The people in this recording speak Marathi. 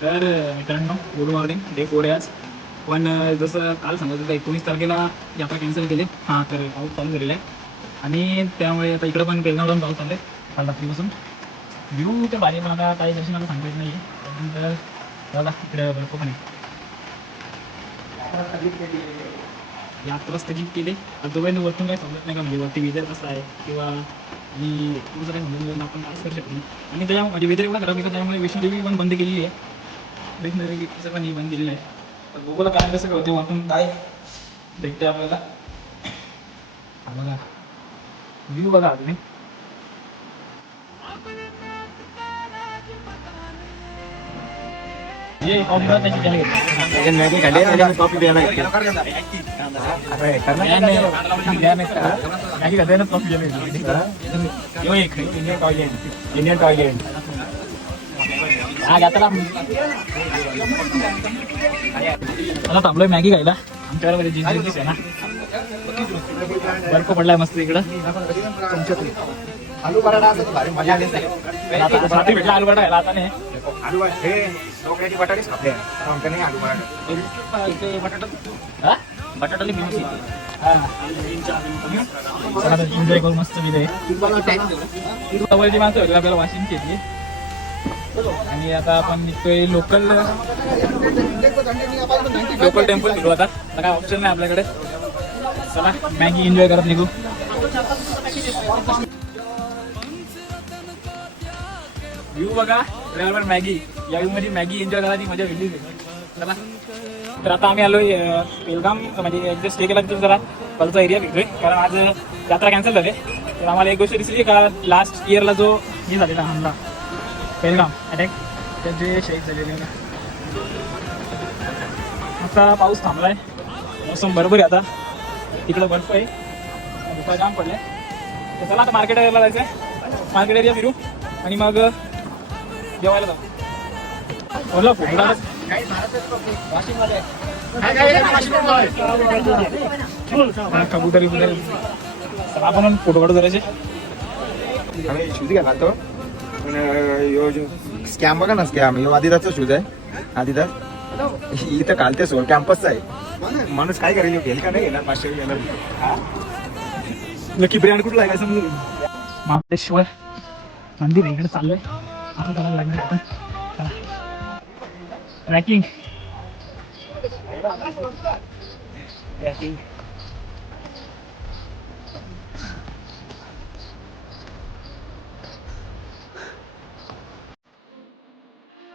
तर मित्रांनो गुड मॉर्निंग, डे 4 आहे आज. पण जसं काल सांगत होतं 19 तारखेला यात्रा कॅन्सल केली. हां, तर पाऊस चालू झालेला आहे आणि त्यामुळे आता इकडं पण पेलगाव जाऊन पाऊस चालू आहे काल रात्रीपासून. व्ह्यू ते भारी, मला काही दर्शनाला सांगता येत नाही आहे. तर बघा इकडे बर्फ पण आहे. यात्रा स्थगित केली. जोपर्यंत वरतून काही समजत नाही का, म्हणजे वरती वेदर कसं आहे किंवा आणि पुढचं काही समजून घेऊन आपण काहीच करू शकत नाही. आणि त्याच्या म्हणजे वेदर एवढा खराब आहे का त्यामुळे वैष्णोदेवी पण बंद केलेली आहे. वैष्णोदेवीचं पण ही बंद केलेलं आहे. तर बघूला काय कसं कळते वरतून काय भेटते आपल्याला. बघा व्ह्यू बघा तुम्ही. ये कॉफी बघा त्याची त्याला घेतली. मॅगी खाली आणि कॉफी प्यायला घेतली. मॅगी खाते ना कॉफी प्यायला घेतली. एक इंडियन टॉयलेट हा घेतला. मला थांबलोय मॅगी खायला. आमच्याकडे जीन्स आहे ना, बर्फ पडलाय मस्त इकडं. आलू पराठा भारी मजा आली भेटला आलू पराठा खायला आता नाही. आलू हे ढोकळ्याची बटाटीच खाते आमच्या नाही आलू पराठा बटाटाली मिरची. एन्जॉय करू मस्त विजय. जवळची माणसं होती आपल्याला वाशिम घेतली आणि आता आपण निघतोय लोकल टेम्पल निघू. आता काय ऑप्शन नाही आपल्याकडे. चला मॅगी एन्जॉय करत निघू. व्ह्यू बघा ड्रायव्हर मॅगी. या व्ह्यू मध्ये मॅगी एन्जॉय करायची मजा वेगळीच आहे. चला तर आता आम्ही आलोय पेलगाम, म्हणजे एकदा स्टे केला तिथून जरा कलचा एरिया भेटतोय, कारण आज यात्रा कॅन्सल झाली. तर आम्हाला एक गोष्ट दिसली का लास्ट इयरला जो हे झालेला हमला पेलगाम अटॅक, त्याचे शहीद झालेले. आता पाऊस थांबलाय, मोसम बरोबर आहे. आता तिकडं बर्फ आहे, दुपार जाम पडले. तर चला आता मार्केट एरियाला जायचं आहे. मार्केट एरिया फिरू आणि मग जेवायला जाऊ. बोला कबुतरी बुतरी. आपण फोटो काढू करायचे. आम्ही शूज घालतो स्कॅम बघा ना, स्कॅम यो आदिदासचा शूज आहे. आदिदास इथं घालते सोड, कॅम्पसचा आहे. माणूस काय करेल, घेईल का नाही घेणार 500 घेणार. नक्की ब्रँड कुठला आहे काय समजून. महाबळेश्वर मंदिर इकडे चाललंय आपण करायला लागणार. आपण ट्रॅकिंग